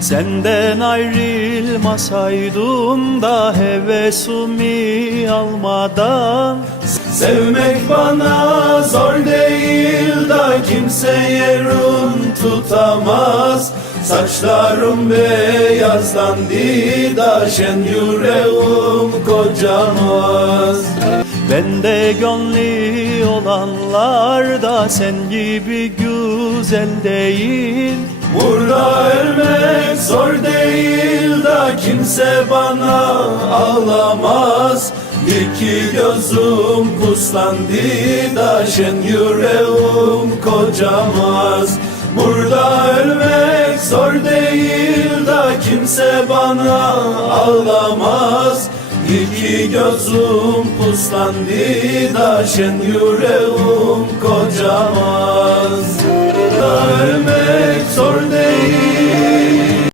Senden ayrılmasaydım da hevesimi almadan. Sevmek bana zor değil da kimseye rum tutamaz. Saçlarım beyazlandı da şen yüreğim kocamaz Bende gönlü olanlar da sen gibi güzel değil kimse bana ağlamaz İki gözüm puslandı da şen yüreğim kocamaz. Burada ölmek zor değil da kimse bana ağlamaz İki gözüm puslandı da şen yüreğim kocamaz. Burada ölmek